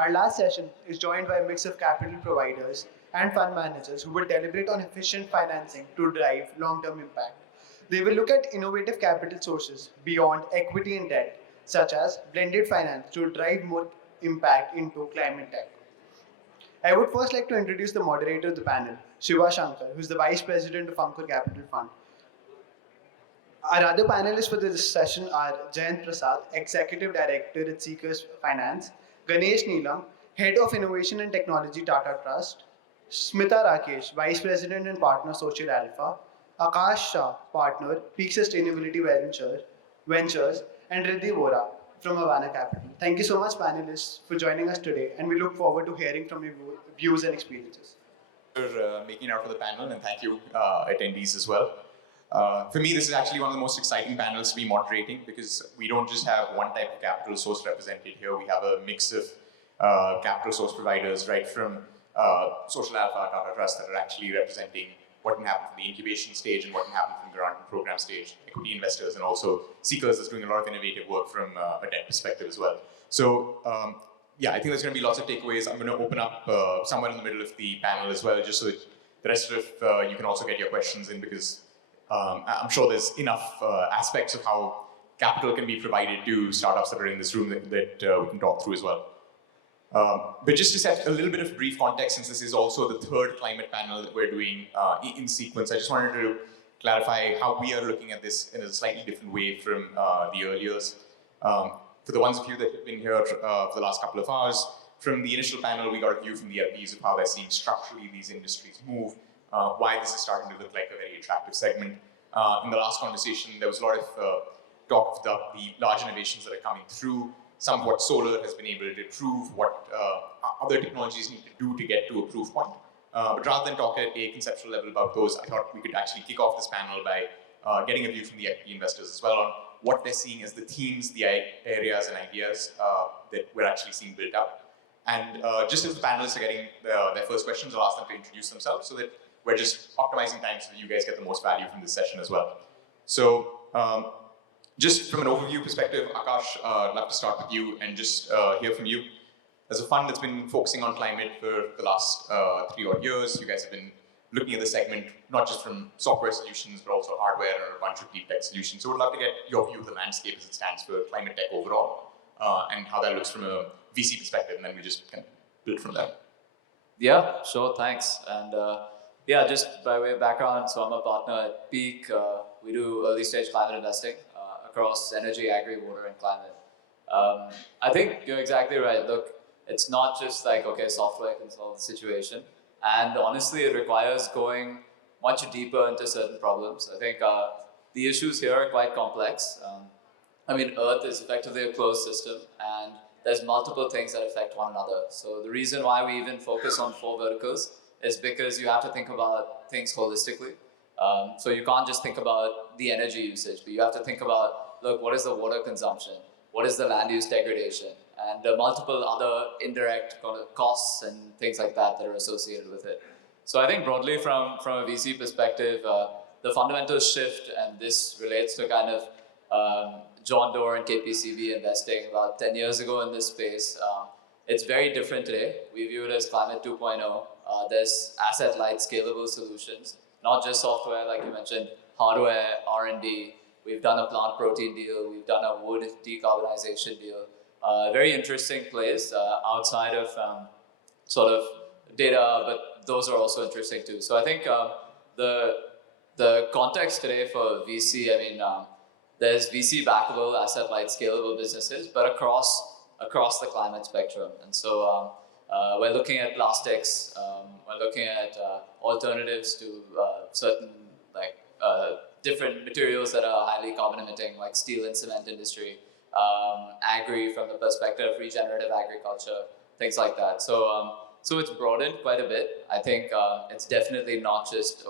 Our last session is joined by a mix of capital providers and fund managers who will deliberate on efficient financing to drive long-term impact. They will look at innovative capital sources beyond equity and debt, such as blended finance to drive more impact into climate tech. I would first like to introduce the moderator of the panel, Shiva Shanker, who is the Vice President of Ankur Capital Fund. Our other panelists for this session are Jayant Prasad, Executive Director at CKers Finance, Ganesh Neelam, Head of Innovation and Technology Tata Trust, Smita Rakesh, Vice President and Partner Social Alpha, Aakash Shah, Partner, Peak Sustainability Ventures, and Riddhi Vora from Avaana Capital. Thank you so much, panelists, for joining us today, and we look forward to hearing from your views and experiences. For making it out for the panel, and thank you, attendees as well. For me, this is actually one of the most exciting panels to be moderating because we don't just have one type of capital source represented here. We have a mix of capital source providers, right from Social Alpha, Tata Trust, that are actually representing what can happen from the incubation stage and what can happen from the grant and program stage, equity investors, and also CKers is doing a lot of innovative work from a debt perspective as well. So yeah, I think there's going to be lots of takeaways. I'm going to open up somewhere in the middle of the panel as well, just so that the rest of you can also get your questions in because I'm sure there's enough aspects of how capital can be provided to startups that are in this room that we can talk through as well. But just to set a little bit of brief context, since this is also the third climate panel that we're doing in sequence, I just wanted to clarify how we are looking at this in a slightly different way from the earliers. For the ones of you that have been here for the last couple of hours, from the initial panel, we got a view from the LPs of how they're seeing structurally these industries move, why this is starting to look like a very attractive segment. In the last conversation, there was a lot of talk of the large innovations that are coming through, some of what solar has been able to prove, what other technologies need to do to get to a proof point. But rather than talk at a conceptual level about those, I thought we could actually kick off this panel by getting a view from the equity investors as well on what they're seeing as the themes, the areas and ideas that we're actually seeing built up. And just as the panelists are getting their first questions, I'll ask them to introduce themselves so that we're just optimizing time so that you guys get the most value from this session as well. So just from an overview perspective, Aakash, I'd love to start with you and just hear from you. As a fund that's been focusing on climate for the last 3 odd years, you guys have been looking at the segment, not just from software solutions, but also hardware or a bunch of deep tech solutions. So we'd love to get your view of the landscape as it stands for climate tech overall, and how that looks from a VC perspective, and then we just can build from there. Yeah, sure, thanks. And yeah, just by way of background, so I'm a partner at Peak. We do early stage climate investing across energy, agri, water, and climate. I think you're exactly right. Look, it's not just like, okay, software can solve the situation. And honestly, it requires going much deeper into certain problems. I think the issues here are quite complex. I mean, Earth is effectively a closed system, and there's multiple things that affect one another. So the reason why we even focus on 4 verticals is because you have to think about things holistically. So you can't just think about the energy usage, but you have to think about, look, what is the water consumption? What is the land use degradation? And multiple other indirect kind of costs and things like that that are associated with it. So I think broadly from a VC perspective, the fundamental shift, and this relates to kind of John Doerr and KPCB investing about 10 years ago in this space. It's very different today. We view it as climate 2.0. There's asset-light scalable solutions, not just software, like you mentioned, hardware, R&D. We've done a plant protein deal. We've done a wood decarbonization deal. Very interesting plays outside of sort of data, but those are also interesting too. So I think the context today for VC, I mean, there's VC backable, asset-light, scalable businesses, but across the climate spectrum. And so we're looking at plastics. We're looking at alternatives to certain like different materials that are highly carbon emitting, like steel and cement industry. Agri from the perspective of regenerative agriculture, things like that. So so it's broadened quite a bit. I think it's definitely not just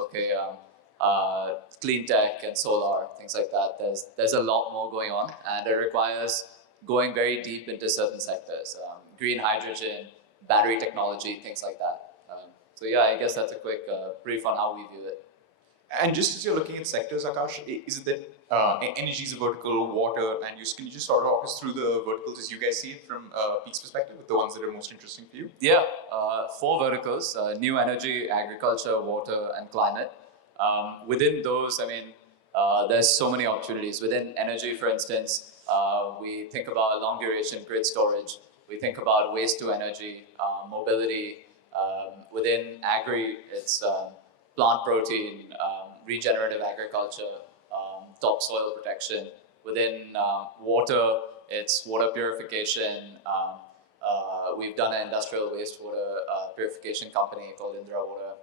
clean tech and solar, things like that. There's a lot more going on, and it requires going very deep into certain sectors. Green hydrogen, battery technology, things like that. So yeah, I guess that's a quick brief on how we view it. And just as you're looking at sectors, Aakash, is it that energy is a vertical, water, and can you just sort of walk us through the verticals as you guys see it from Peak's perspective, the ones that are most interesting for you? Yeah, four verticals: new energy, agriculture, water, and climate. Within those, I mean, there's so many opportunities. Within energy, for instance, we think about long duration grid storage. We think about waste to energy, mobility. Within agri, it's plant protein, regenerative agriculture, topsoil protection. Within water, it's water purification. We've done an industrial wastewater purification company called Indra Water.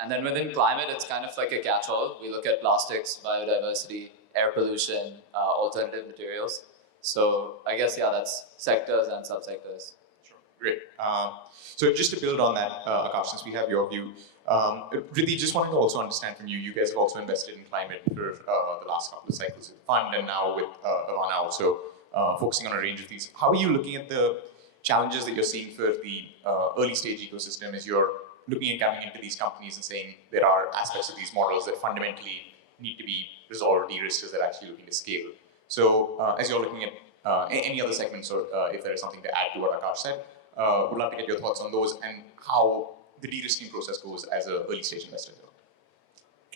And then within climate, it's kind of like a catch-all. We look at plastics, biodiversity, air pollution, alternative materials. So I guess, yeah, that's sectors and subsectors. Sure, great. So just to build on that, Aakash, since we have your view, Riddhi, just wanted to also understand from you, you guys have also invested in climate for the last couple of cycles with the fund and now with Avaana also focusing on a range of these. How are you looking at the challenges that you're seeing for the early stage ecosystem as you're looking at coming into these companies and saying there are aspects of these models that fundamentally need to be resolved or de-risked as they're actually looking to scale? So as you're looking at any other segments or if there is something to add to what Aakash said, would love to get your thoughts on those and how the de-risking process goes as an early stage investor.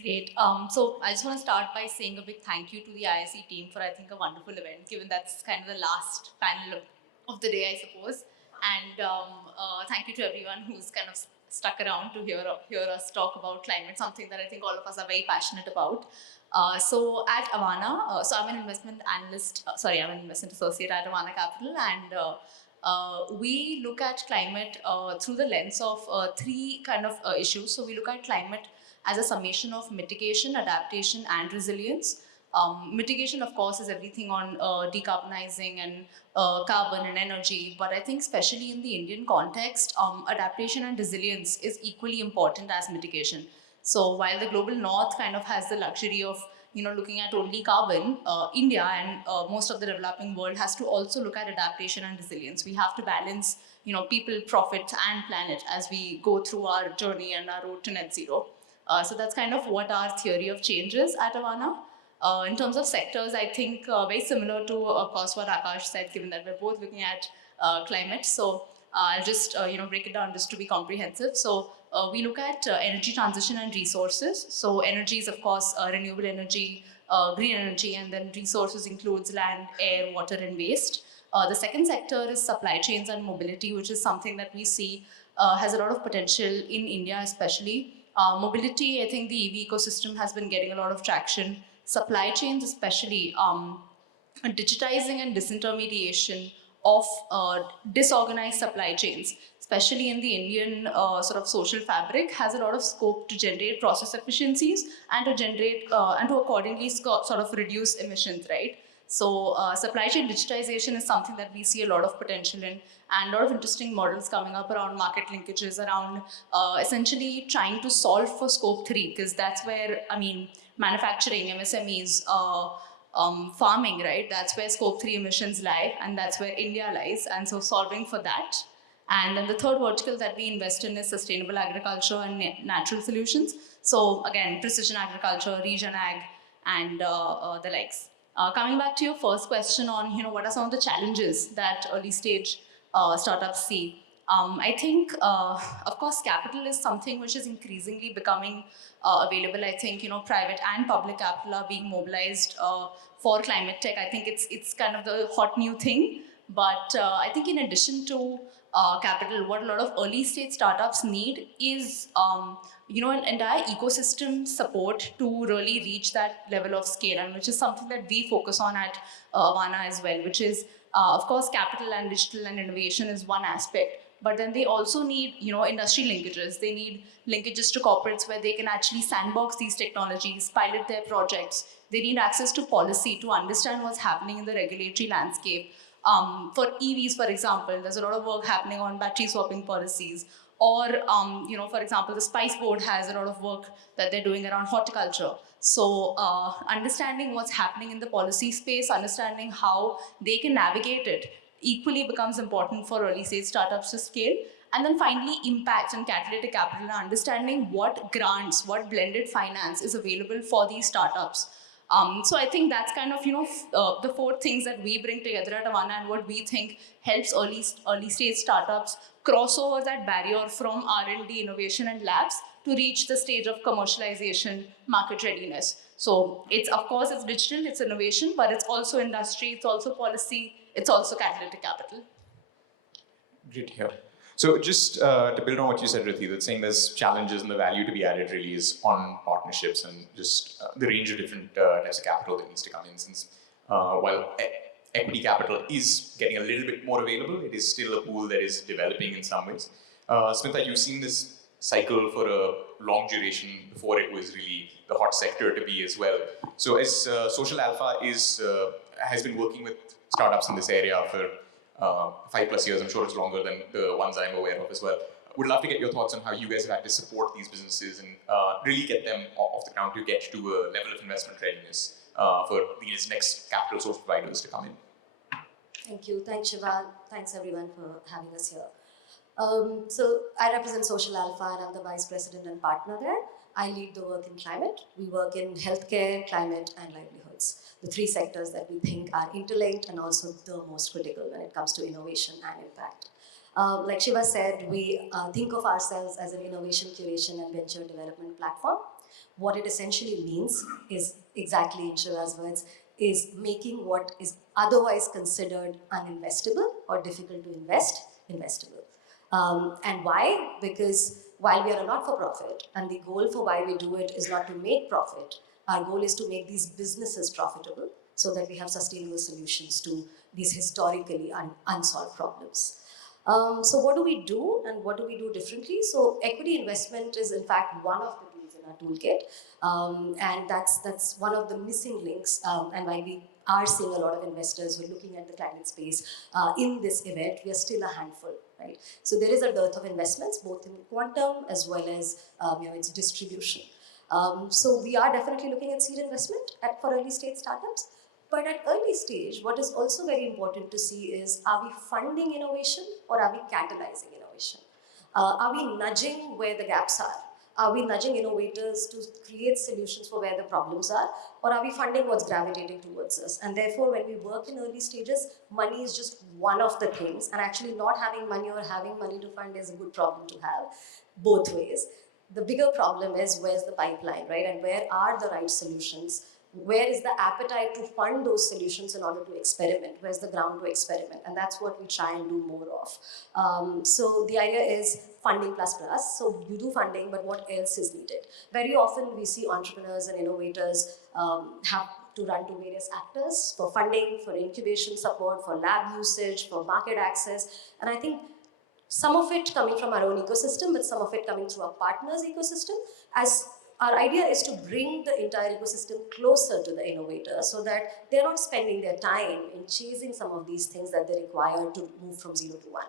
Great. So I just want to start by saying a big thank you to the IIC team for, I think, a wonderful event, given that's kind of the last panel of the day, I suppose. And thank you to everyone who's kind of stuck around to hear us talk about climate, something that I think all of us are very passionate about. So at Avaana, so I'm an investment analyst, I'm an investment associate at Avaana Capital, and we look at climate through the lens of three kind of issues. So we look at climate as a summation of mitigation, adaptation, and resilience. Mitigation, of course, is everything on decarbonizing and carbon and energy, but I think especially in the Indian context, adaptation and resilience is equally important as mitigation. So while the global north kind of has the luxury of looking at only carbon, India and most of the developing world has to also look at adaptation and resilience. We have to balance people, profit, and planet as we go through our journey and our road to net zero. So that's kind of what our theory of change is at Avaana. In terms of sectors, I think very similar to, of course, what Aakash said, given that we're both looking at climate. So I'll just break it down just to be comprehensive. So we look at energy transition and resources. So energy is, of course, renewable energy, green energy, and then resources includes land, air, water, and waste. The second sector is supply chains and mobility, which is something that we see has a lot of potential in India, especially. Mobility, I think the EV ecosystem has been getting a lot of traction. Supply chains, especially digitizing and disintermediation of disorganized supply chains, especially in the Indian sort of social fabric, has a lot of scope to generate process efficiencies and to generate and to accordingly sort of reduce emissions, right? So supply chain digitization is something that we see a lot of potential in, and a lot of interesting models coming up around market linkages, around essentially trying to solve for scope 3, because that's where, I mean, manufacturing, MSMEs, farming, right? That's where scope 3 emissions lie, and that's where India lies, and so solving for that. And then the third vertical that we invest in is sustainable agriculture and natural solutions. So again, precision agriculture, regen ag, and the likes. Coming back to your first question on, what are some of the challenges that early stage startups see? I think, of course, capital is something which is increasingly becoming available. I think, private and public capital are being mobilized for climate tech. I think it's kind of the hot new thing. But I think in addition to capital, what a lot of early stage startups need is, an entire ecosystem support to really reach that level of scale, and which is something that we focus on at Avaana as well, which is, of course, capital and digital and innovation is one aspect. But then they also need, industry linkages. They need linkages to corporates where they can actually sandbox these technologies, pilot their projects. They need access to policy to understand what's happening in the regulatory landscape. For EVs, for example, there's a lot of work happening on battery swapping policies. Or, for example, the Spice Board has a lot of work that they're doing around horticulture. So understanding what's happening in the policy space, understanding how they can navigate it, equally becomes important for early stage startups to scale. And then finally, impact and catalytic capital, understanding what grants, what blended finance is available for these startups. So I think that's kind of the 4 things that we bring together at Avaana, and what we think helps early stage startups cross over that barrier from R&D, innovation, and labs to reach the stage of commercialization, market readiness. So it's, of course, it's digital, it's innovation, but it's also industry, it's also policy, it's also catalytic capital. Great to hear. So just to build on what you said, Riddhi, that saying there's challenges and the value to be added really is on partnerships and just the range of different types of capital that needs to come in. Since while equity capital is getting a little bit more available, it is still a pool that is developing in some ways. Smita, you've seen this cycle for a long duration before it was really the hot sector to be as well. So as Social Alpha has been working with startups in this area for 5+ years, I'm sure it's longer than the ones I'm aware of as well. Would love to get your thoughts on how you guys have had to support these businesses and really get them off the ground to get to a level of investment readiness for these next capital source providers to come in. Thank you. Thanks, Shiva. Thanks, everyone, for having us here. So I represent Social Alpha, and I'm the Vice President and Partner there. I lead the work in climate. We work in healthcare, climate, and livelihoods, the 3 sectors that we think are interlinked and also the most critical when it comes to innovation and impact. Like Shiva said, we think of ourselves as an innovation curation and venture development platform. What it essentially means is, exactly in Shiva's words, is making what is otherwise considered uninvestable or difficult to invest, investable. And why? Because while we are a not-for-profit, and the goal for why we do it is not to make profit, our goal is to make these businesses profitable so that we have sustainable solutions to these historically unsolved problems. So what do we do, and what do we do differently? So equity investment is in fact one of the tools in our toolkit, and that's one of the missing links, and why we are seeing a lot of investors who are looking at the climate space in this event. We are still a handful, right? So there is a dearth of investments, both in quantum as well as its distribution. So we are definitely looking at seed investment for early stage startups. But at early stage, what is also very important to see is, are we funding innovation or are we catalyzing innovation? Are we nudging where the gaps are? Are we nudging innovators to create solutions for where the problems are? Or are we funding what's gravitating towards us? And therefore, when we work in early stages, money is just one of the things. And actually not having money or having money to fund is a good problem to have, both ways. The bigger problem is, where's the pipeline, right? And where are the right solutions? Where is the appetite to fund those solutions in order to experiment? Where's the ground to experiment? And that's what we try and do more of. So the idea is funding plus plus. So you do funding, but what else is needed? Very often we see entrepreneurs and innovators have to run to various actors for funding, for incubation support, for lab usage, for market access. And I think some of it coming from our own ecosystem, but some of it coming through our partners' ecosystem. As our idea is to bring the entire ecosystem closer to the innovator so that they're not spending their time in chasing some of these things that they require to move from 0 to 1.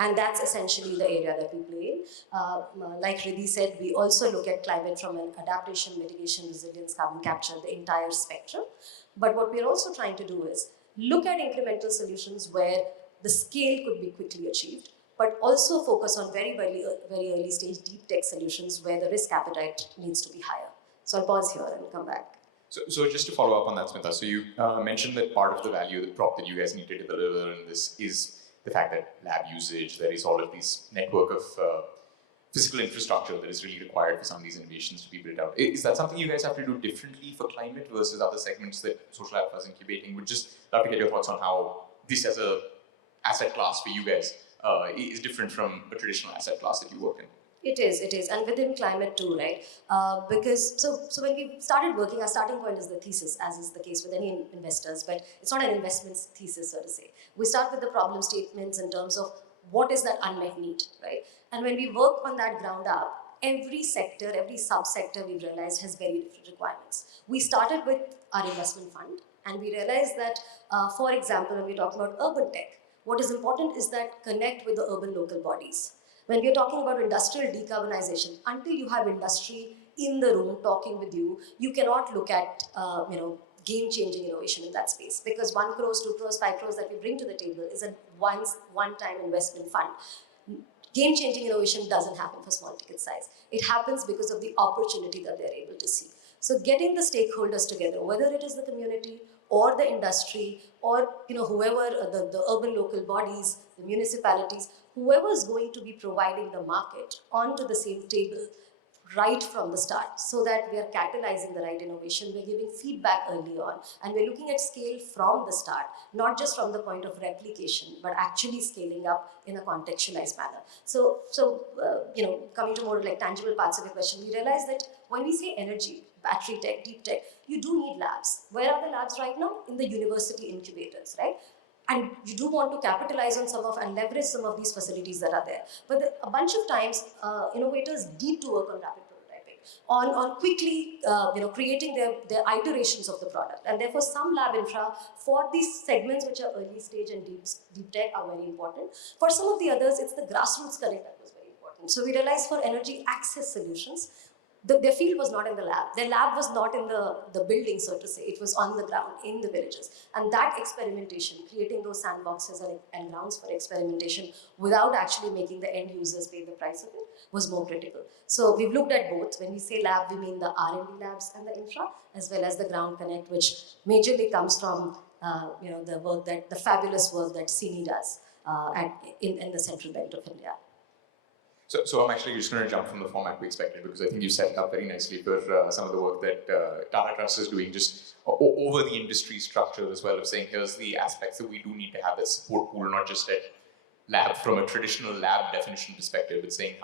And that's essentially the area that we play in. Like Riddhi said, we also look at climate from an adaptation, mitigation, resilience, carbon capture, the entire spectrum. But what we're also trying to do is look at incremental solutions where the scale could be quickly achieved, but also focus on very early stage deep tech solutions where the risk appetite needs to be higher. So I'll pause here and come back. So just to follow up on that, Smita, so you mentioned that part of the value, the prop that you guys need to deliver in this is the fact that lab usage, there is all of these network of physical infrastructure that is really required for some of these innovations to be built out. Is that something you guys have to do differently for climate versus other segments that Social Alpha is incubating? Would just love to get your thoughts on how this as a asset class for you guys is different from a traditional asset class that you work in. It is, and within climate too, right? Because so when we started working, our starting point is the thesis, as is the case with any investors, but it's not an investment thesis, so to say. We start with the problem statements in terms of what is that unmet need, right? And when we work on that ground up, every sector, every subsector we realized has very different requirements. We started with our investment fund, and we realized that, for example, when we talk about urban tech, what is important is that connect with the urban local bodies. When we are talking about industrial decarbonization, until you have industry in the room talking with you, you cannot look at game-changing innovation in that space, because 1 crore, 2 crores, 5 crores that we bring to the table is a one-time investment fund. Game-changing innovation doesn't happen for small ticket size. It happens because of the opportunity that they're able to see. So getting the stakeholders together, whether it is the community or the industry or whoever, the urban local bodies, the municipalities, whoever is going to be providing the market onto the same table right from the start, so that we are catalyzing the right innovation, we're giving feedback early on, and we're looking at scale from the start, not just from the point of replication, but actually scaling up in a contextualized manner. Coming to more like tangible parts of your question, we realize that when we say energy, battery tech, deep tech, you do need labs. Where are the labs right now? In the university incubators, right? And you do want to capitalize on some of and leverage some of these facilities that are there. But a bunch of times, innovators need to work on rapid prototyping, on quickly creating their iterations of the product. And therefore, some lab infra for these segments which are early stage and deep tech are very important. For some of the others, it's the grassroots connect that was very important. So we realized for energy access solutions, their field was not in the lab. Their lab was not in the building, so to say. It was on the ground, in the villages. And that experimentation, creating those sandboxes and grounds for experimentation without actually making the end users pay the price of it, was more critical. So we've looked at both. When we say lab, we mean the R&D labs and the infra, as well as the ground connect, which majorly comes from the fabulous work that CINI does in the central belt of India. So I'm actually just going to jump from the format we expected, because I think you set it up very nicely for some of the work that Tata Trust is doing just over the industry structure as well, of saying here's the aspects that we do need to have that support pool, not just at lab from a traditional lab definition perspective, but saying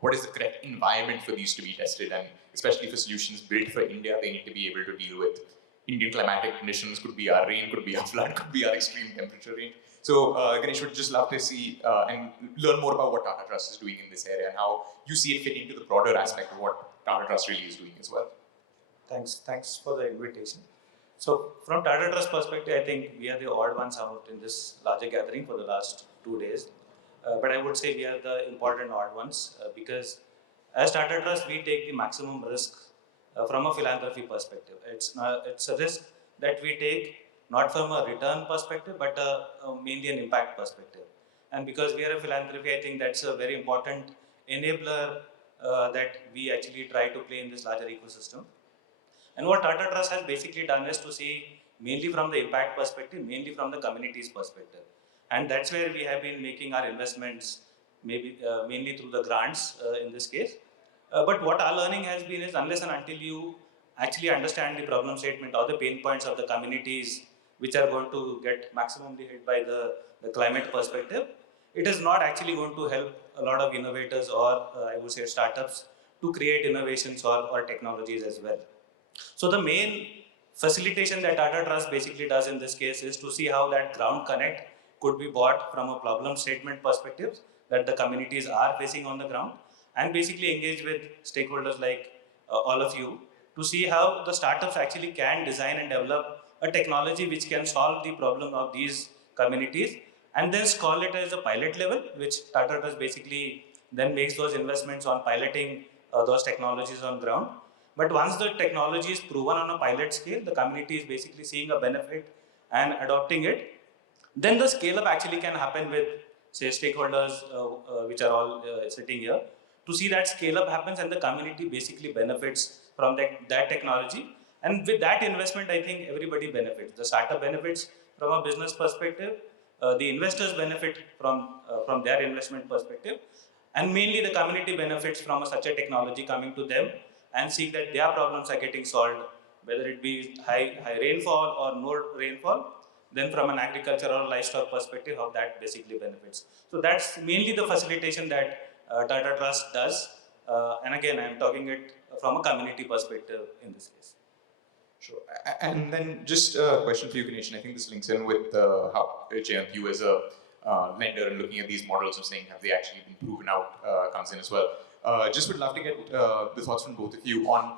what is the correct environment for these to be tested, and especially for solutions built for India, they need to be able to deal with Indian climatic conditions. Could be our rain, could be our flood, could be our extreme temperature range. So Ganesh, would just love to see and learn more about what Tata Trust is doing in this area and how you see it fit into the broader aspect of what Tata Trust really is doing as well. Thanks for the invitation. So from Tata Trust perspective, I think we are the odd ones out in this larger gathering for the last 2 days. But I would say we are the important odd ones because as Tata Trust, we take the maximum risk from a philanthropy perspective. It's a risk that we take not from a return perspective, but mainly an impact perspective. And because we are a philanthropy, I think that's a very important enabler that we actually try to play in this larger ecosystem. And what Tata Trust has basically done is to see mainly from the impact perspective, mainly from the community's perspective. And that's where we have been making our investments, maybe mainly through the grants in this case. But what our learning has been is unless and until you actually understand the problem statement or the pain points of the communities which are going to get maximally hit by the climate perspective, it is not actually going to help a lot of innovators or I would say startups to create innovations or technologies as well. So the main facilitation that Tata Trust basically does in this case is to see how that ground connect could be bought from a problem statement perspective that the communities are facing on the ground, and basically engage with stakeholders like all of you to see how the startups actually can design and develop a technology which can solve the problem of these communities, and then call it as a pilot level, which Tata Trust basically then makes those investments on piloting those technologies on ground. But once the technology is proven on a pilot scale, the community is basically seeing a benefit and adopting it, then the scale up actually can happen with, say, stakeholders which are all sitting here, to see that scale up happens and the community basically benefits from that technology. And with that investment, I think everybody benefits. The startup benefits from a business perspective, the investors benefit from their investment perspective, and mainly the community benefits from such a technology coming to them and seeing that their problems are getting solved, whether it be high rainfall or no rainfall. Then from an agriculture or livestock perspective, how that basically benefits. So that's mainly the facilitation that Tata Trust does. And again, I'm talking it from a community perspective in this case. Sure. And then just a question for you, Ganesh, and I think this links in with how Jayant, you as a lender and looking at these models of saying have they actually been proven out comes in as well. Just would love to get the thoughts from both of you on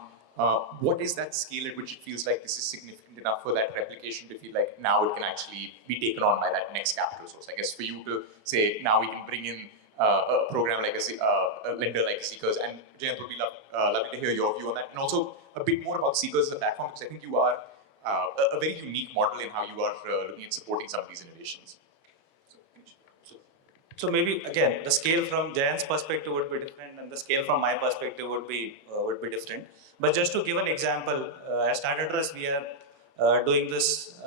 what is that scale at which it feels like this is significant enough for that replication to feel like now it can actually be taken on by that next capital source. I guess for you to say now we can bring in a program like a lender like CKers, and Jayant would be lovely to hear your view on that, and also a bit more about CKers as a platform, because I think you are a very unique model in how you are looking at supporting some of these innovations. So maybe again, the scale from Jayant's perspective would be different, and and the scale from my perspective would be different. But just to give an example, as Tata Trust, we are doing this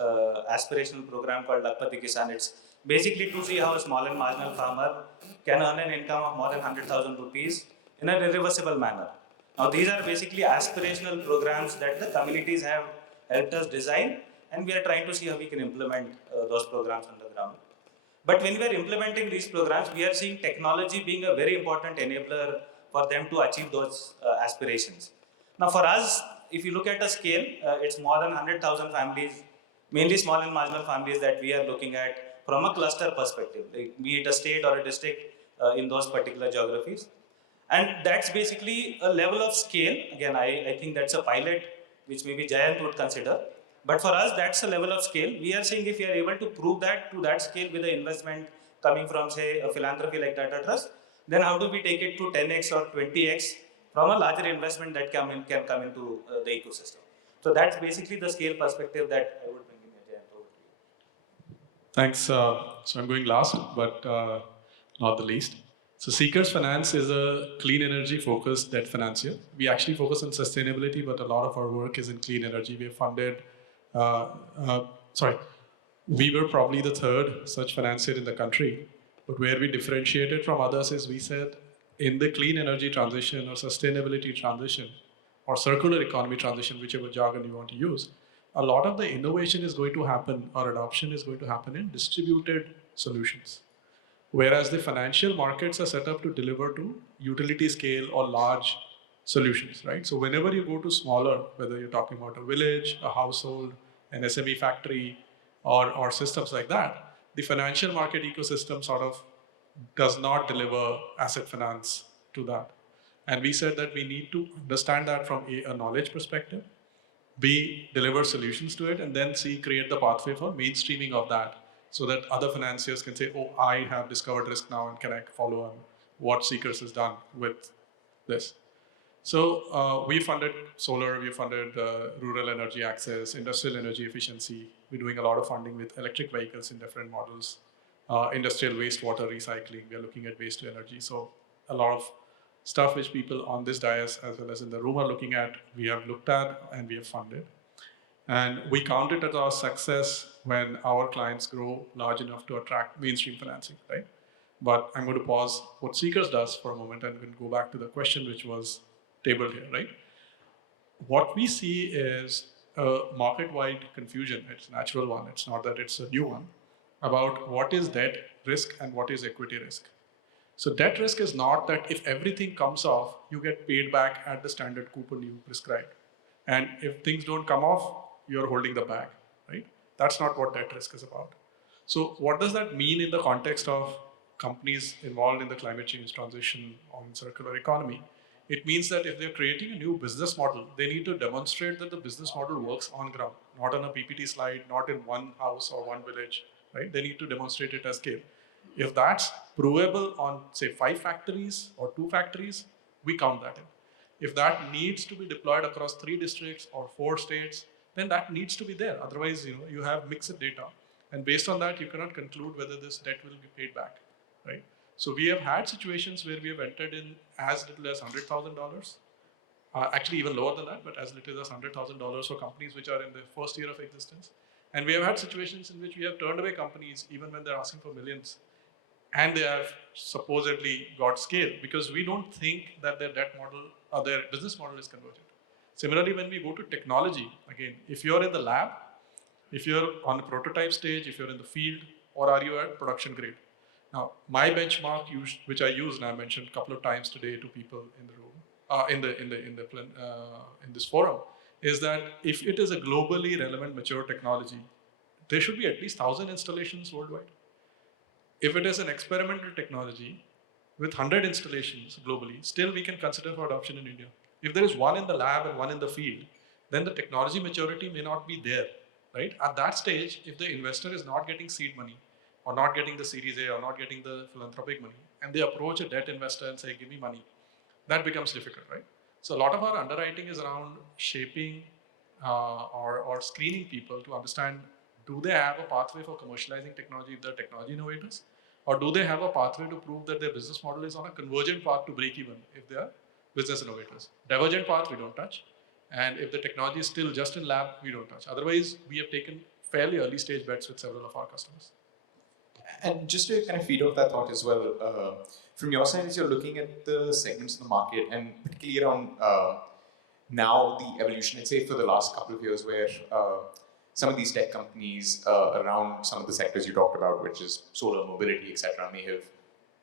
aspirational program called Lakpati Kisan. It's basically to see how a small and marginal farmer can earn an income of more than 100,000 rupees in an irreversible manner. Now, these are basically aspirational programs that the communities have helped us design, and we are trying to see how we can implement those programs on the ground. But when we are implementing these programs, we are seeing technology being a very important enabler for them to achieve those aspirations. Now, for us, if you look at the scale, it's more than 100,000 families, mainly small and marginal families that we are looking at from a cluster perspective, like be it a state or a district in those particular geographies. And that's basically a level of scale. Again, I think that's a pilot which maybe Jayant would consider. But for us, that's a level of scale. We are saying if we are able to prove that to that scale with the investment coming from, say, a philanthropy like Tata Trust, then how do we take it to 10x or 20x from a larger investment that can come into the ecosystem? So that's basically the scale perspective that I would bring in, Jayant, over to you. Thanks. So I'm going last, but not the least. So CKers Finance is a clean energy focused debt financier. We actually focus on sustainability, but a lot of our work is in clean energy. We have funded, we were probably the third such financier in the country. But where we differentiated from others is we said in the clean energy transition or sustainability transition or circular economy transition, whichever jargon you want to use, a lot of the innovation is going to happen or adoption is going to happen in distributed solutions. Whereas the financial markets are set up to deliver to utility scale or large solutions, right? So whenever you go to smaller, whether you're talking about a village, a household, an SME factory, or systems like that, the financial market ecosystem sort of does not deliver asset finance to that. And we said that we need to understand that from a knowledge perspective, B, deliver solutions to it, and then C, create the pathway for mainstreaming of that so that other financiers can say, oh, I have discovered risk now and can I follow on what CKers has done with this. So we funded solar, we funded rural energy access, industrial energy efficiency. We're doing a lot of funding with electric vehicles in different models, industrial wastewater recycling. We are looking at waste to energy. So a lot of stuff which people on this dais as well as in the room are looking at, we have looked at and we have funded. And we count it as our success when our clients grow large enough to attract mainstream financing, right? But I'm going to pause what CKers does for a moment and we'll go back to the question which was tabled here, right? What we see is a market-wide confusion. It's a natural one. It's not that it's a new one about what is debt risk and what is equity risk. So debt risk is not that if everything comes off, you get paid back at the standard coupon you prescribed. And if things don't come off, you're holding the bag, right? That's not what debt risk is about. So what does that mean in the context of companies involved in the climate change transition on circular economy? It means that if they're creating a new business model, they need to demonstrate that the business model works on ground, not on a PPT slide, not in one house or one village, right? They need to demonstrate it at scale. If that's provable on, say, 5 factories or 2 factories, we count that in. If that needs to be deployed across 3 districts or 4 states, then that needs to be there. Otherwise, you have mixed data. And based on that, you cannot conclude whether this debt will be paid back, right? So we have had situations where we have entered in as little as $100,000, actually even lower than that, but as little as $100,000 for companies which are in the first year of existence. And we have had situations in which we have turned away companies even when they're asking for millions. And they have supposedly got scale because we don't think that their debt model or their business model is convergent. Similarly, when we go to technology, again, if you're in the lab, if you're on the prototype stage, if you're in the field, or are you at production grade? Now, my benchmark, which I use and I mentioned a couple of times today to people in the room, in this forum, is that if it is a globally relevant, mature technology, there should be at least 1,000 installations worldwide. If it is an experimental technology with 100 installations globally, still we can consider for adoption in India. If there is one in the lab and one in the field, then the technology maturity may not be there, right? At that stage, if the investor is not getting seed money or not getting the Series A or not getting the philanthropic money, and they approach a debt investor and say, give me money, that becomes difficult, right? So a lot of our underwriting is around shaping or screening people to understand, do they have a pathway for commercializing technology if they're technology innovators? Or do they have a pathway to prove that their business model is on a convergent path to break even if they are business innovators? Divergent path, we don't touch. And if the technology is still just in lab, we don't touch. Otherwise, we have taken fairly early stage bets with several of our customers. And just to kind of feed off that thought as well, from your side, as you're looking at the segments in the market, and particularly around now the evolution, let's say for the last couple of years, where some of these tech companies around some of the sectors you talked about, which is solar, mobility, etc., may have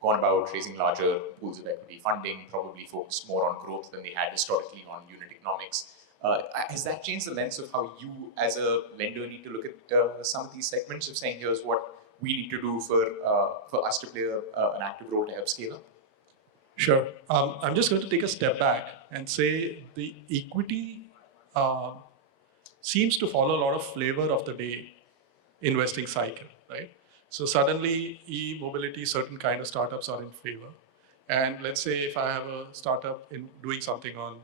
gone about raising larger pools of equity funding, probably focused more on growth than they had historically on unit economics. Has that changed the lens of how you, as a lender, need to look at some of these segments of saying, here's what we need to do for us to play an active role to help scale up? Sure. I'm just going to take a step back and say the equity seems to follow a lot of flavor of the day investing cycle, right? So suddenly e-mobility, certain kind of startups are in favor. And let's say if I have a startup in doing something on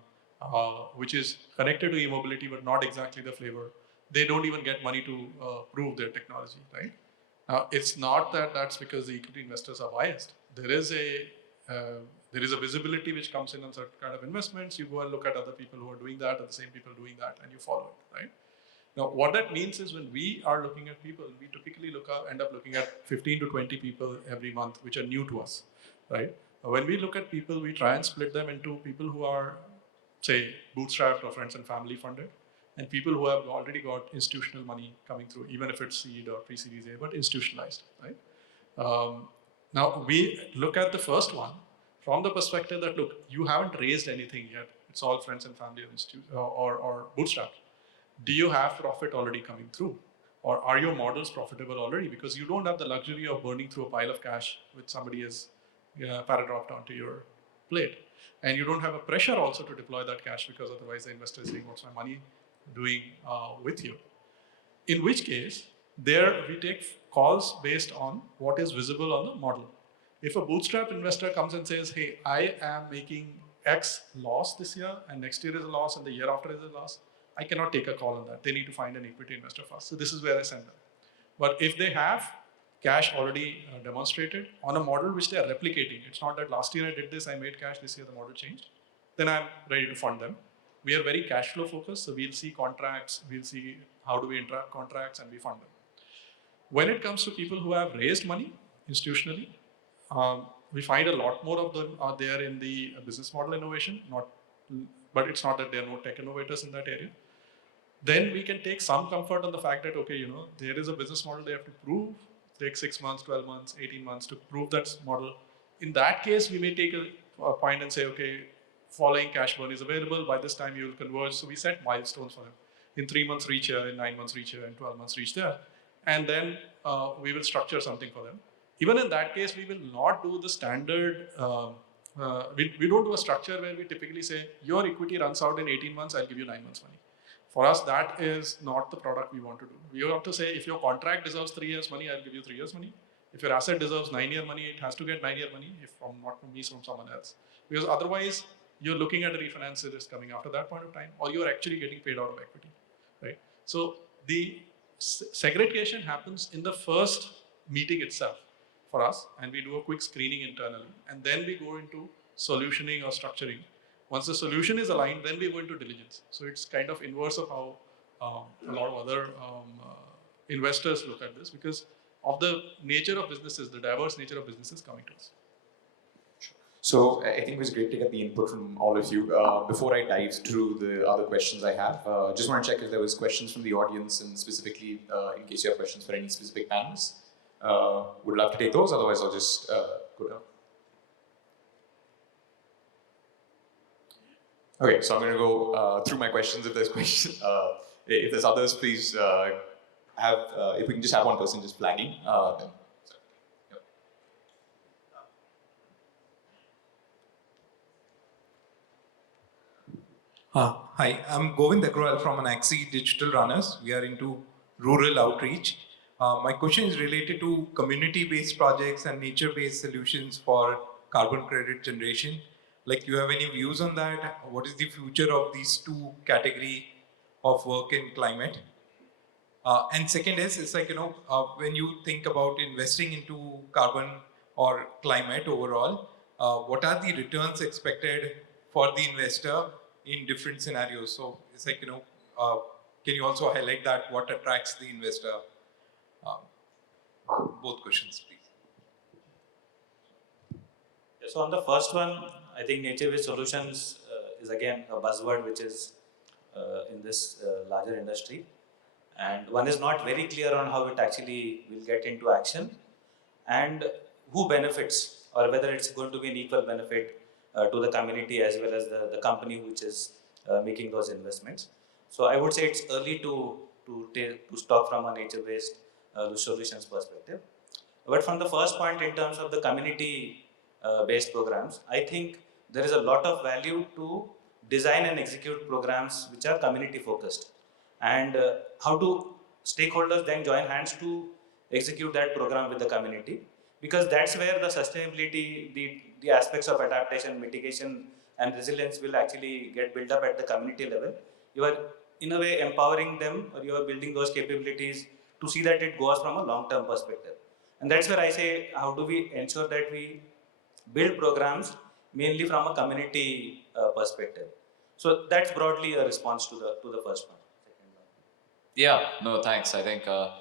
which is connected to e-mobility but not exactly the flavor, they don't even get money to prove their technology, right? Now, it's not that that's because the equity investors are biased. There is a visibility which comes in on certain kind of investments. You go and look at other people who are doing that, or the same people doing that, and you follow it, right? Now, what that means is when we are looking at people, we typically end up looking at 15 to 20 people every month, which are new to us, right? When we look at people, we try and split them into people who are, say, bootstrapped or friends and family funded, and people who have already got institutional money coming through, even if it's seed or pre-series A, but institutionalized, right? Now, we look at the first one from the perspective that, look, you haven't raised anything yet. It's all friends and family or bootstrapped. Do you have profit already coming through? Or are your models profitable already? Because you don't have the luxury of burning through a pile of cash which somebody has paragraphed onto your plate. And you don't have a pressure also to deploy that cash because otherwise the investor is saying, what's my money doing with you? In which case, there we take calls based on what is visible on the model. If a bootstrap investor comes and says, hey, I am making X loss this year and next year is a loss and the year after is a loss, I cannot take a call on that. They need to find an equity investor first. So this is where I send them. But if they have cash already demonstrated on a model which they are replicating, it's not that last year I did this, I made cash, this year the model changed, then I'm ready to fund them. We are very cash flow focused, so we'll see contracts, we'll see how do we interact contracts, and we fund them. When it comes to people who have raised money institutionally, we find a lot more of them are there in the business model innovation, but it's not that there are no tech innovators in that area. Then we can take some comfort on the fact that, okay, there is a business model they have to prove, take 6 months, 12 months, 18 months to prove that model. In that case, we may take a point and say, okay, following cash burn is available, by this time you will converge. So we set milestones for them. In 3 months reach here, in 9 months reach here, in 12 months reach there. And then we will structure something for them. Even in that case, we will not do the standard, we don't do a structure where we typically say, your equity runs out in 18 months, I'll give you 9 months money. For us, that is not the product we want to do. We want to say, if your contract deserves 3 years money, I'll give you 3 years money. If your asset deserves 9-year money, it has to get 9-year money, not from me, from someone else. Because otherwise, you're looking at a refinance risk coming after that point of time, or you're actually getting paid out of equity, right? So the segregation happens in the first meeting itself for us, and we do a quick screening internally, and then we go into solutioning or structuring. Once the solution is aligned, then we go into diligence. So it's kind of inverse of how a lot of other investors look at this, because of the nature of businesses, the diverse nature of businesses coming to us. So I think it was great to get the input from all of you. Before I dive through the other questions I have, just want to check if there was questions from the audience, and specifically in case you have questions for any specific panelists. Would love to take those, otherwise I'll just go down. Okay, so I'm going to go through my questions if there's questions. If there's others, please if we can just have one person just flagging. Then. Hi, I'm Govind Agrawal from Anaxi Digital Runners. We are into rural outreach. My question is related to community-based projects and nature-based solutions for carbon credit generation. Like, you have any views on that? What is the future of these two category of work in climate? And second is, it's like, when you think about investing into carbon or climate overall, what are the returns expected for the investor in different scenarios? So it's like, can you also highlight that? What attracts the investor? Both questions, please. So on the first one, I think nature-based solutions is again a buzzword which is in this larger industry, and one is not very clear on how it actually will get into action and who benefits, or whether it's going to be an equal benefit to the community as well as the company which is making those investments. So I would say it's early to talk from a nature-based solutions perspective. But from the first point, in terms of the community based programs, I think there is a lot of value to design and execute programs which are community focused, and how do stakeholders then join hands to execute that program with the community, because that's where the sustainability, the aspects of adaptation, mitigation and resilience will actually get built up at the community level. You are in a way empowering them, or you are building those capabilities to see that it goes from a long-term perspective. And that's where I say, how do we ensure that we build programs mainly from a community perspective? So that's broadly a response to the first one. Yeah, no, thanks. I think a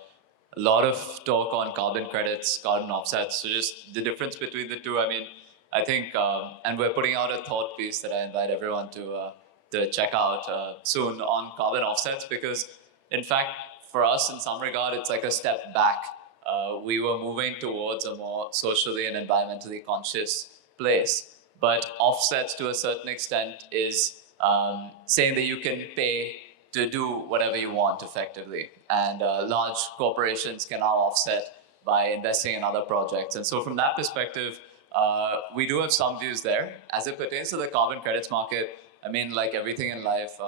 lot of talk on carbon credits, carbon offsets. So just the difference between the two. I mean, I think, and we're putting out a thought piece that I invite everyone to check out soon on carbon offsets, because in fact, for us, in some regard, it's like a step back. We were moving towards a more socially and environmentally conscious place, but offsets to a certain extent is saying that you can pay to do whatever you want effectively. And large corporations can now offset by investing in other projects. And so from that perspective, we do have some views there. As it pertains to the carbon credits market, I mean, like everything in life,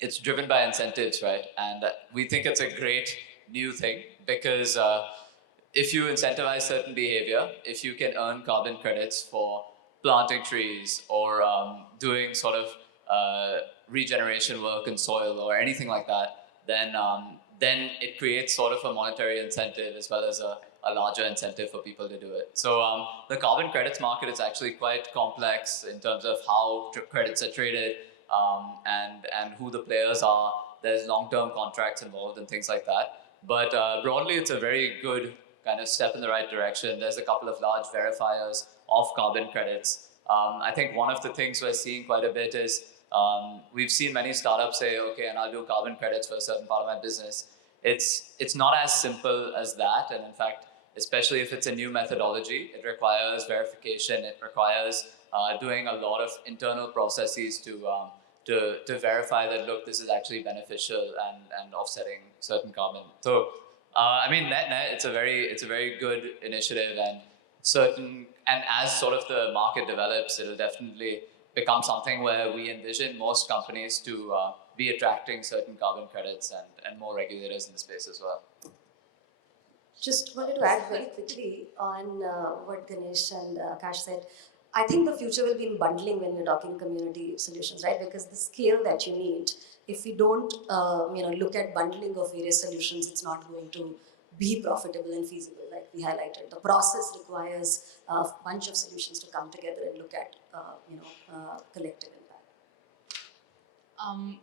it's driven by incentives, right? And we think it's a great new thing, because if you incentivize certain behavior, if you can earn carbon credits for planting trees or doing sort of regeneration work in soil or anything like that, then it creates sort of a monetary incentive as well as a larger incentive for people to do it. So the carbon credits market is actually quite complex in terms of how credits are traded and who the players are. There's long-term contracts involved and things like that. But broadly, it's a very good kind of step in the right direction. There's a couple of large verifiers of carbon credits. I think one of the things we're seeing quite a bit is we've seen many startups say, okay, and I'll do carbon credits for a certain part of my business. It's not as simple as that. And in fact, especially if it's a new methodology, it requires verification. It requires doing a lot of internal processes to verify that, look, this is actually beneficial and offsetting certain carbon. So, I mean, net, it's a very good initiative, and as sort of the market develops, it'll definitely become something where we envision most companies to be attracting certain carbon credits and more regulators in the space as well. Just wanted to add very quickly on what Ganesh and Aakash said. I think the future will be in bundling when we're talking community solutions, right? Because the scale that you need, if we don't look at bundling of various solutions, it's not going to be profitable and feasible, like we highlighted. The process requires a bunch of solutions to come together and look at collective impact.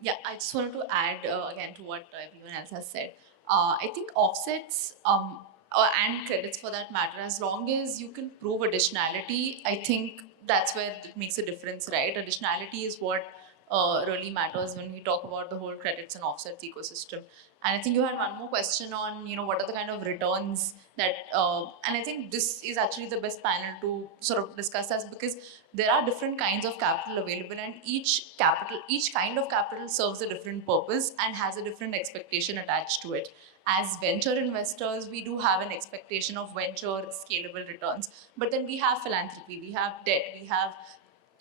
Yeah, I just wanted to add again to what everyone else has said. I think offsets and credits for that matter, as long as you can prove additionality, I think that's where it makes a difference, right? Additionality is what really matters when we talk about the whole credits and offsets ecosystem. And I think you had one more question on, what are the kind of returns that, and I think this is actually the best panel to sort of discuss this, because there are different kinds of capital available, and each kind of capital serves a different purpose and has a different expectation attached to it. As venture investors, we do have an expectation of venture scalable returns, but then we have philanthropy, we have debt, we have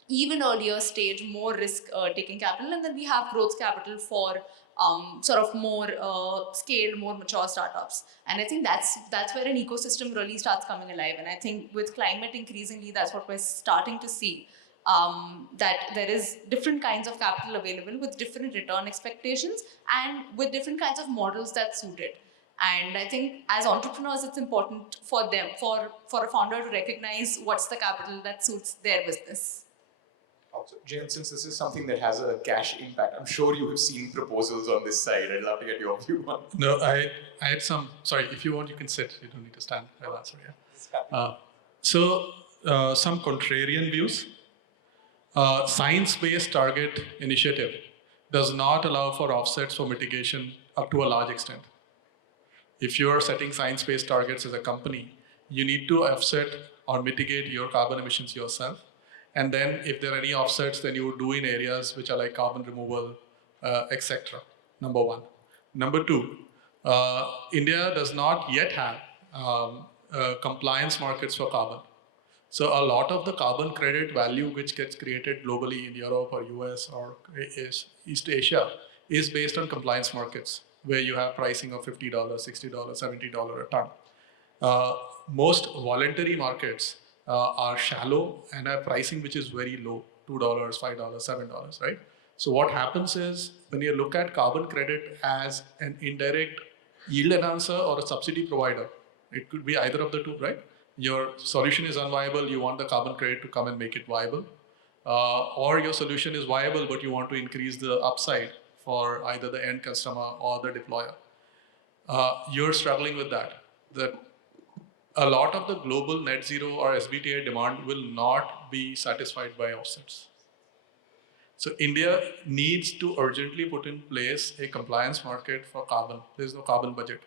even earlier stage, more risk taking capital, and then we have growth capital for sort of more scaled, more mature startups. And I think that's where an ecosystem really starts coming alive. And I think with climate increasingly, that's what we're starting to see, that there is different kinds of capital available with different return expectations and with different kinds of models that suit it. And I think as entrepreneurs, it's important for them, for a founder to recognize what's the capital that suits their business. Also, Jayant, since this is something that has a cash impact, I'm sure you have seen proposals on this side. I'd love to get your view on it. No, I had some. Sorry, if you want, you can sit. You don't need to stand. I'll answer. Yeah. Some contrarian views. Science-based target initiative does not allow for offsets for mitigation up to a large extent. If you are setting science-based targets as a company, you need to offset or mitigate your carbon emissions yourself. And then if there are any offsets, then you would do in areas which are like carbon removal, etc. Number one. Number two, India does not yet have compliance markets for carbon. So a lot of the carbon credit value which gets created globally in Europe or US or East Asia is based on compliance markets where you have pricing of $50, $60, $70 a ton. Most voluntary markets are shallow and have pricing which is very low, $2, $5, $7, right? So what happens is when you look at carbon credit as an indirect yield enhancer or a subsidy provider, it could be either of the two, right? Your solution is unviable, you want the carbon credit to come and make it viable. Or your solution is viable, but you want to increase the upside for either the end customer or the deployer. You're struggling with that. A lot of the global net zero or SBTi demand will not be satisfied by offsets. So India needs to urgently put in place a compliance market for carbon. There's no carbon budget.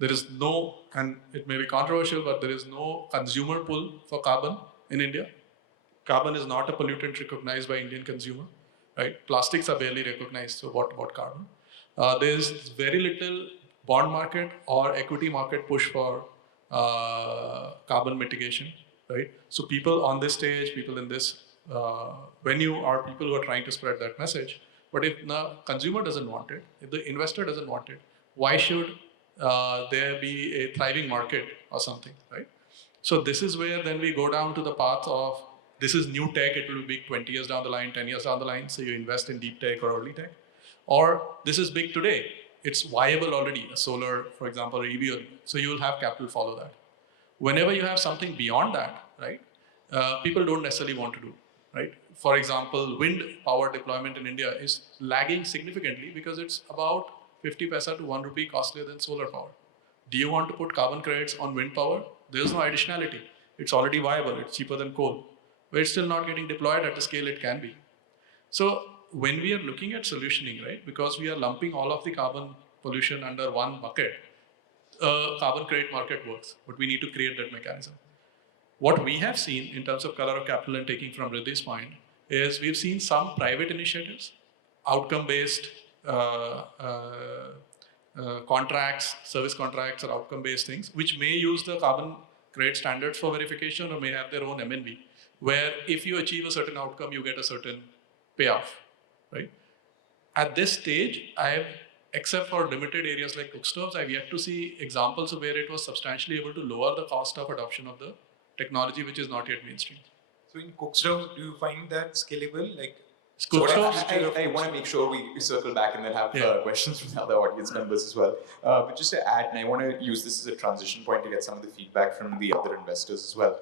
There is no, and it may be controversial, but there is no consumer pull for carbon in India. Carbon is not a pollutant recognized by Indian consumer, right? Plastics are barely recognized, so what about carbon? There's very little bond market or equity market push for carbon mitigation, right? So people on this stage, people in this venue are people who are trying to spread that message. But if the consumer doesn't want it, if the investor doesn't want it, why should there be a thriving market or something, right? So this is where then we go down to the path of this is new tech, it will be big 20 years down the line, 10 years down the line, so you invest in deep tech or early tech. Or this is big today, it's viable already, a solar, for example, or EV, so you will have capital follow that. Whenever you have something beyond that, right, people don't necessarily want to do, right? For example, wind power deployment in India is lagging significantly because it's about 50 paisa to 1 rupee costlier than solar power. Do you want to put carbon credits on wind power? There's no additionality. It's already viable, it's cheaper than coal, but it's still not getting deployed at the scale it can be. So when we are looking at solutioning, right, because we are lumping all of the carbon pollution under one bucket, carbon credit market works, but we need to create that mechanism. What we have seen in terms of color of capital and taking from Riddhi's point is we've seen some private initiatives, outcome-based contracts, service contracts or outcome-based things, which may use the carbon credit standards for verification or may have their own MNV, where if you achieve a certain outcome, you get a certain payoff, right? At this stage, except for limited areas like cookstoves, I've yet to see examples of where it was substantially able to lower the cost of adoption of the technology, which is not yet mainstream. So in cookstoves, do you find that scalable? Like, I want to make sure we circle back and then have questions from the other audience members as well. But just to add, and I want to use this as a transition point to get some of the feedback from the other investors as well.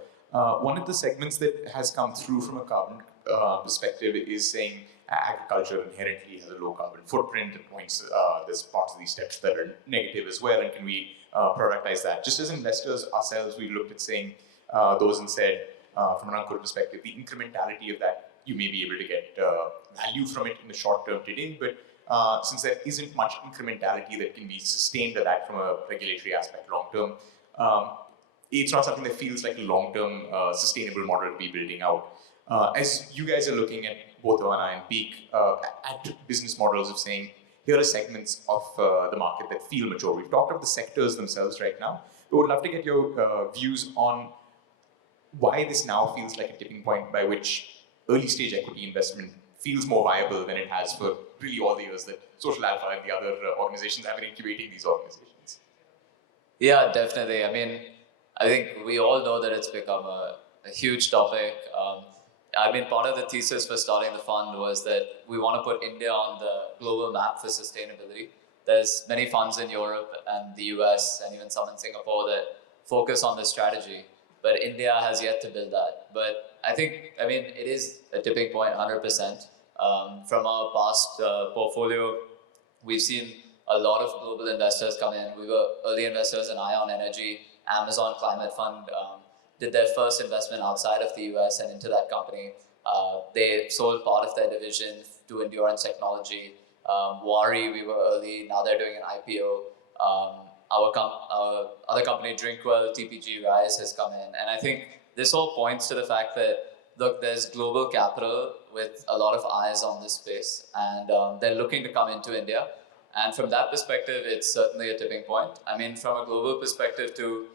One of the segments that has come through from a carbon perspective is saying agriculture inherently has a low carbon footprint and points there's parts of these steps that are negative as well, and can we productize that? Just as investors ourselves, we looked at saying those and said, from an Ankur perspective, the incrementality of that, you may be able to get value from it in the short term today, but since there isn't much incrementality that can be sustained to that from a regulatory aspect long term, it's not something that feels like a long term sustainable model to be building out. As you guys are looking at both Avaana and Peak, at business models of saying, here are segments of the market that feel mature. We've talked of the sectors themselves right now. We would love to get your views on why this now feels like a tipping point by which early stage equity investment feels more viable than it has for really all the years that Social Alpha and the other organizations have been incubating these organizations. Yeah, definitely. I mean, I think we all know that it's become a huge topic. I mean, part of the thesis for starting the fund was that we want to put India on the global map for sustainability. there's many funds in Europe and the US and even some in Singapore that focus on this strategy. But India has yet to build that. But I mean, it is a tipping point, 100%. From our past portfolio, we've seen a lot of global investors come in. We were early investors in Ion Energy. Amazon Climate Fund did their first investment outside of the US and into that company. They sold part of their division to Endurance Technology. Wari, we were early, now they're doing an IPO. Our other company, Drinkwell, TPG Rise, has come in. And I think this all points to the fact that, look, there's global capital with a lot of eyes on this space, and they're looking to come into India. And from that perspective, it's certainly a tipping point. I mean, from a global perspective too,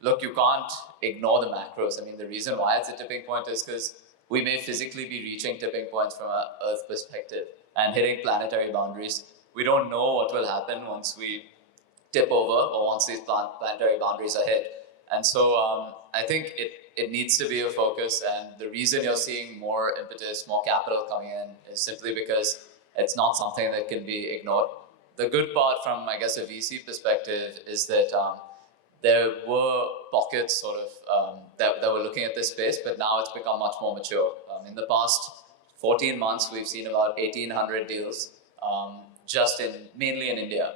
look, you can't ignore the macros. I mean, the reason why it's a tipping point is because we may physically be reaching tipping points from an Earth perspective and hitting planetary boundaries. We don't know what will happen once we tip over or once these planetary boundaries are hit. And so I think it needs to be a focus, and the reason you're seeing more impetus, more capital coming in is simply because it's not something that can be ignored. The good part from, I guess, a VC perspective is that there were pockets sort of that were looking at this space, but now it's become much more mature. In the past 14 months, we've seen about 1,800 deals, mainly in India.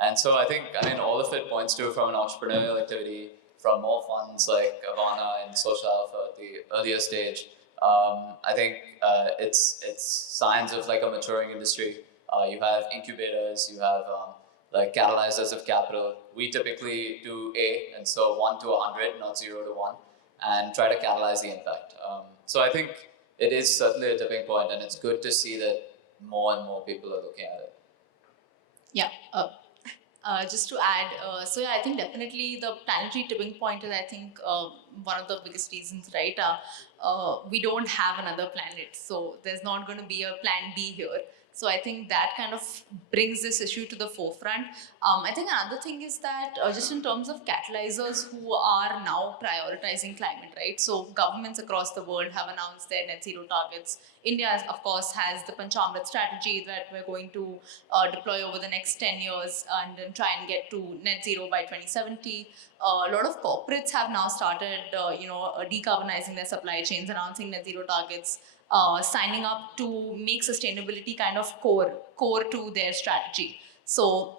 And so I mean, all of it points to, from an entrepreneurial activity, from more funds like Avaana and Social Alpha at the earlier stage, I think it's signs of like a maturing industry. You have incubators, you have like catalyzers of capital. We typically do A, and so 1 to 100, not 0 to 1, and try to catalyze the impact. So I think it is certainly a tipping point, and it's good to see that more and more people are looking at it. Yeah. Just to add, so yeah, I think definitely the planetary tipping point is, I think, one of the biggest reasons, right? We don't have another planet, so there's not going to be a plan B here. So I think that kind of brings this issue to the forefront. I think another thing is that just in terms of catalyzers who are now prioritizing climate, right? So governments across the world have announced their net zero targets. India, of course, has the Panchamrit strategy that we're going to deploy over the next 10 years and then try and get to net zero by 2070. A lot of corporates have now started, decarbonizing their supply chains, announcing net zero targets. Signing up to make sustainability kind of core to their strategy. So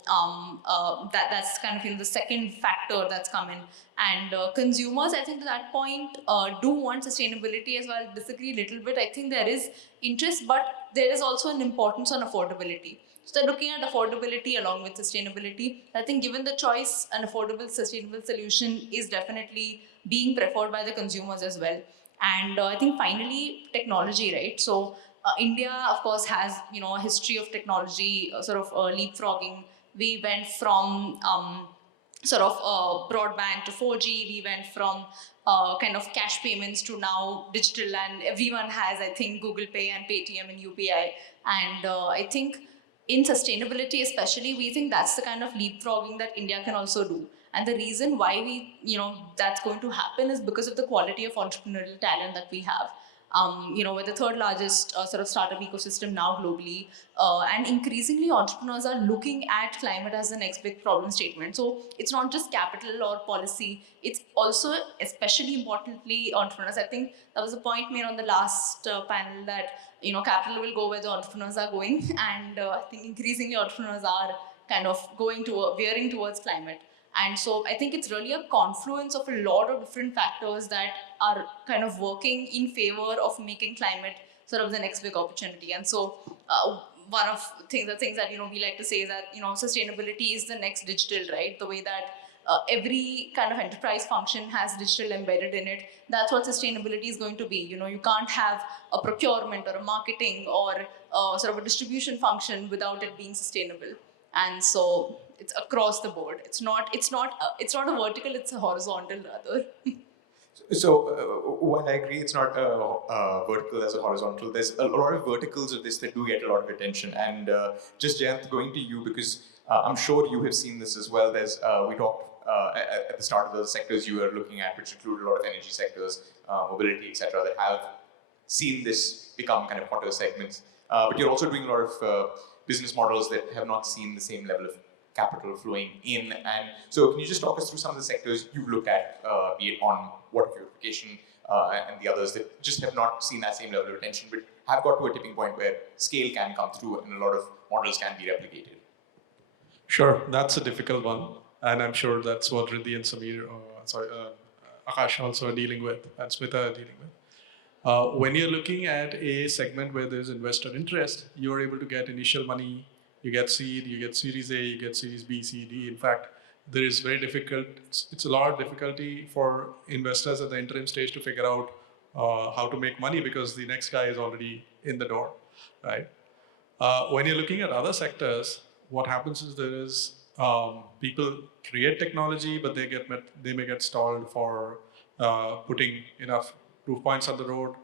that's kind of the second factor that's come in. And consumers, I think to that point, do want sustainability as well. Disagree a little bit. I think there is interest, but there is also an importance on affordability. So they're looking at affordability along with sustainability. I think given the choice, an affordable, sustainable solution is definitely being preferred by the consumers as well. And I think finally, technology, right? So India, of course, has a history of technology leapfrogging. We went from broadband to 4G. We went from kind of cash payments to now digital, and everyone has, I think, Google Pay and Paytm and UPI. And I think in sustainability especially, we think that's the kind of leapfrogging that India can also do. And the reason why that's going to happen is because of the quality of entrepreneurial talent that we have. We're the third largest startup ecosystem now globally. And increasingly entrepreneurs are looking at climate as the next big problem statement. So it's not just capital or policy, it's also, especially importantly, entrepreneurs. I think that was a point made on the last panel that, capital will go where the entrepreneurs are going. And I think increasingly entrepreneurs are kind of veering towards climate. And so I think it's really a confluence of a lot of different factors that are kind of working in favor of making climate sort of the next big opportunity. And so one of the things that we like to say is that sustainability is the next digital, right? The way that every kind of enterprise function has digital embedded in it. That's what sustainability is going to be. You can't have a procurement or a marketing or sort of a distribution function without it being sustainable. And so it's across the board. It's not a vertical, it's a horizontal rather. So while I agree it's not vertical as a horizontal, there's a lot of verticals of this that do get a lot of attention. And just Jayant, going to you, because I'm sure you have seen this as well. There's we talked at the start of the sectors you were looking at, which include a lot of energy sectors, mobility, etc., that have seen this become kind of hotter segments. But you're also doing a lot of business models that have not seen the same level of capital flowing in. And so can you just talk us through some of the sectors you've looked at, be it on water purification and the others that just have not seen that same level of attention, but have got to a tipping point where scale can come through and a lot of models can be replicated? Sure, that's a difficult one. And I'm sure that's what Riddhi and Aakash also are dealing with, and Smita are dealing with. When you're looking at a segment where there's investor interest, you're able to get initial money, you get seed, you get Series A, you get Series B, C, D. In fact, there is very difficult, it's a lot of difficulty for investors at the interim stage to figure out how to make money because the next guy is already in the door, right? When you're looking at other sectors, what happens is there is people create technology, but they may get stalled for putting enough proof points on the road.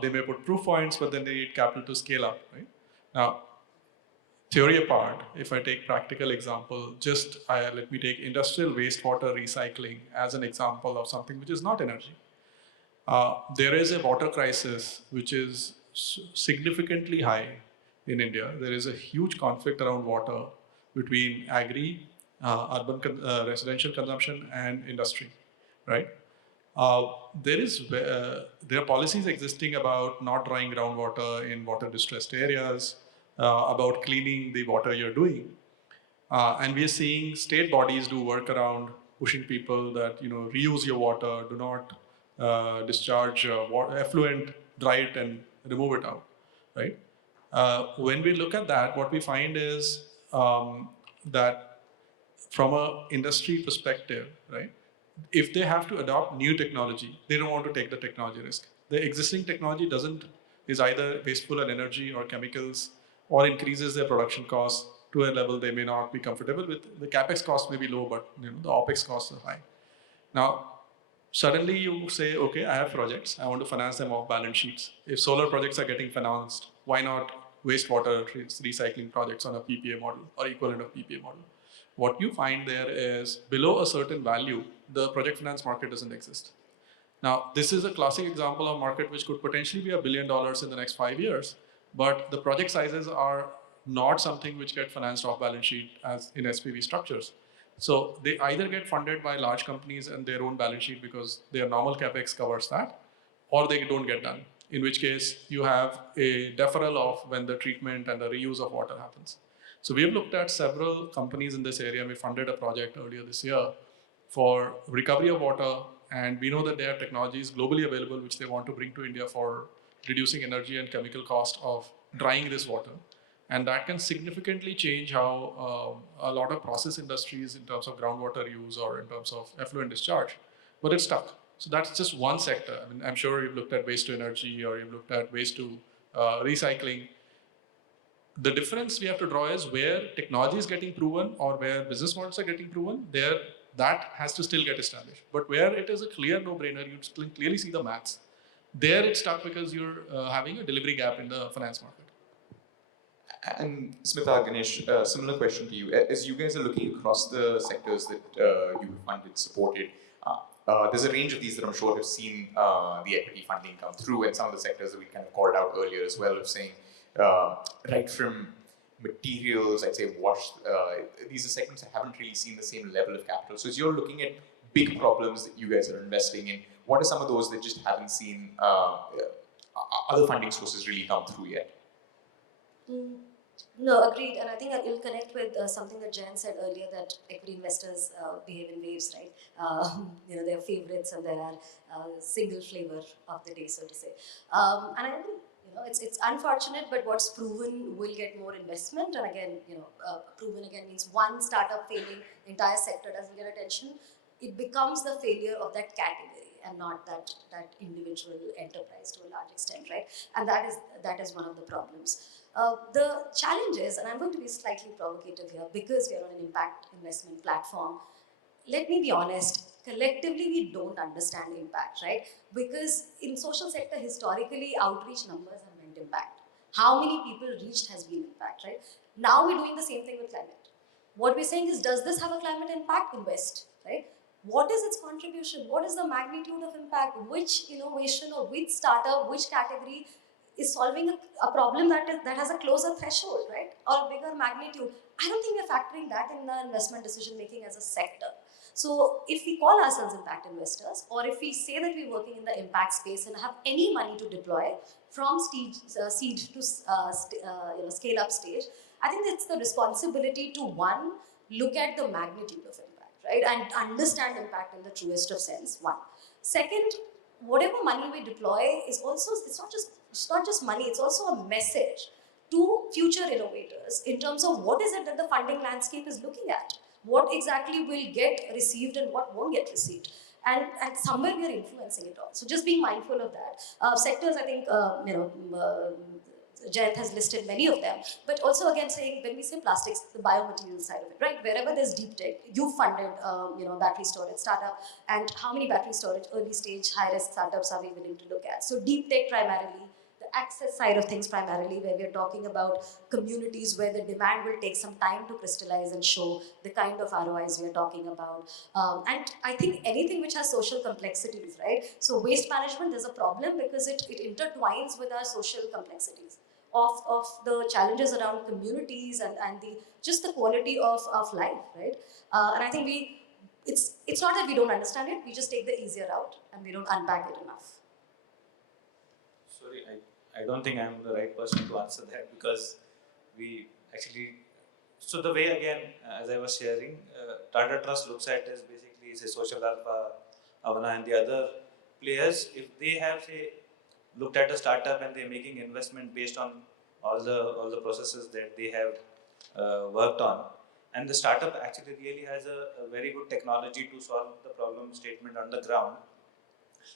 They may put proof points, but then they need capital to scale up, right? Now, theory apart, if I take practical example, let me take industrial wastewater recycling as an example of something which is not energy. There is a water crisis which is significantly high in India. There is a huge conflict around water between urban residential consumption and industry, right? There are policies existing about not drawing groundwater in water distressed areas, about cleaning the water you're doing. And we are seeing state bodies do work around pushing people that, reuse your water, do not discharge effluent, dry it and remove it out, right? When we look at that, what we find is that from an industry perspective, right, if they have to adopt new technology, they don't want to take the technology risk. The existing technology is either wasteful in energy or chemicals, or increases their production costs to a level they may not be comfortable with. The capex cost may be low, but the opex costs are high. Now, suddenly you say, okay, I have projects, I want to finance them off balance sheets. If solar projects are getting financed, why not wastewater recycling projects on a PPA model or equivalent of PPA model? What you find there is below a certain value, the project finance market doesn't exist. Now, this is a classic example of market which could potentially be $1 billion in the next 5 years, but the project sizes are not something which get financed off balance sheet as in SPV structures. So they either get funded by large companies and their own balance sheet because their normal capex covers that, or they don't get done, in which case you have a deferral of when the treatment and the reuse of water happens. So we have looked at several companies in this area. We funded a project earlier this year for recovery of water, and we know that there are technologies globally available which they want to bring to India for reducing energy and chemical cost of drying this water. And that can significantly change how a lot of process industries in terms of groundwater use or in terms of effluent discharge, but it's stuck. So that's just one sector. I mean, I'm sure you've looked at waste to energy or you've looked at waste to recycling. The difference we have to draw is where technology is getting proven or where business models are getting proven, there that has to still get established. But where it is a clear no-brainer, you clearly see the maths. There it's stuck because you're having a delivery gap in the finance market. And Smita, Ganesh, similar question to you. As you guys are looking across the sectors that you funded, supported, there's a range of these that I'm sure have seen the equity funding come through, and some of the sectors that we kind of called out earlier as well, of saying, right from materials, I'd say wash, these are segments that haven't really seen the same level of capital. So as you're looking at big problems that you guys are investing in, what are some of those that just haven't seen other funding sources really come through yet? No, agreed. And I think it'll connect with something that Jayant said earlier, that equity investors behave in waves, right? There are favorites and there are single flavor of the day, so to say. And I think, it's unfortunate, but what's proven will get more investment. And again, proven again means one startup failing, the entire sector doesn't get attention. It becomes the failure of that category and not that individual enterprise to a large extent, right? And that is one of the problems. The challenge is, and I'm going to be slightly provocative here because we are on an impact investment platform, let me be honest, collectively we don't understand impact, right? Because in social sector, historically, outreach numbers have meant impact. How many people reached has been impact, right? Now we're doing the same thing with climate. What we're saying is, does this have a climate impact? Invest, right? What is its contribution? What is the magnitude of impact? Which innovation or which startup, which category is solving a problem that has a closer threshold, right? Or a bigger magnitude. I don't think we're factoring that in the investment decision making as a sector. So if we call ourselves impact investors, or if we say that we're working in the impact space and have any money to deploy from seed to scale up stage, I think it's the responsibility to one, look at the magnitude of impact, right? And understand impact in the truest of sense, one. Second, whatever money we deploy is also, it's not just money, it's also a message to future innovators in terms of what is it that the funding landscape is looking at, what exactly will get received and what won't get received. And somewhere we are influencing it all. So just being mindful of that. Sectors, I think, Jayant has listed many of them, but also again saying, when we say plastics, the biomaterial side of it, right? Wherever there's deep tech, you funded, battery storage startup, and how many battery storage early stage, high risk startups are we willing to look at? So deep tech primarily, the access side of things primarily, where we're talking about communities where the demand will take some time to crystallize and show the kind of ROIs we're talking about. And I think anything which has social complexities, right? So waste management, there's a problem because it intertwines with our social complexities of the challenges around communities and just the quality of life, right? And I think it's not that we don't understand it, we just take the easier route and we don't unpack it enough. Sorry, I don't think I'm the right person to answer that, because we actually, so the way again, as I was sharing, Tata Trust looks at is basically say Social Alpha, Avaana and the other players, if they have say looked at a startup and they're making investment based on all the processes that they have worked on, and the startup actually really has a very good technology to solve the problem statement on the ground,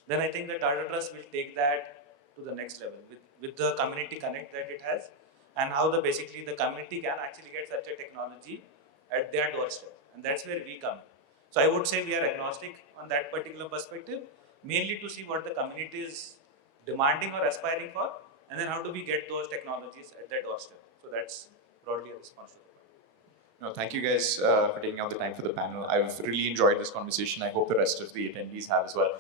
then I think the Tata Trust will take that to the next level with the community connect that it has, and how basically the community can actually get such a technology at their doorstep, and that's where we come in. So I would say we are agnostic on that particular perspective, mainly to see what the community is demanding or aspiring for, and then how do we get those technologies at their doorstep. So that's broadly a response to that. No, thank you guys for taking out the time for the panel. I've really enjoyed this conversation. I hope the rest of the attendees have as well.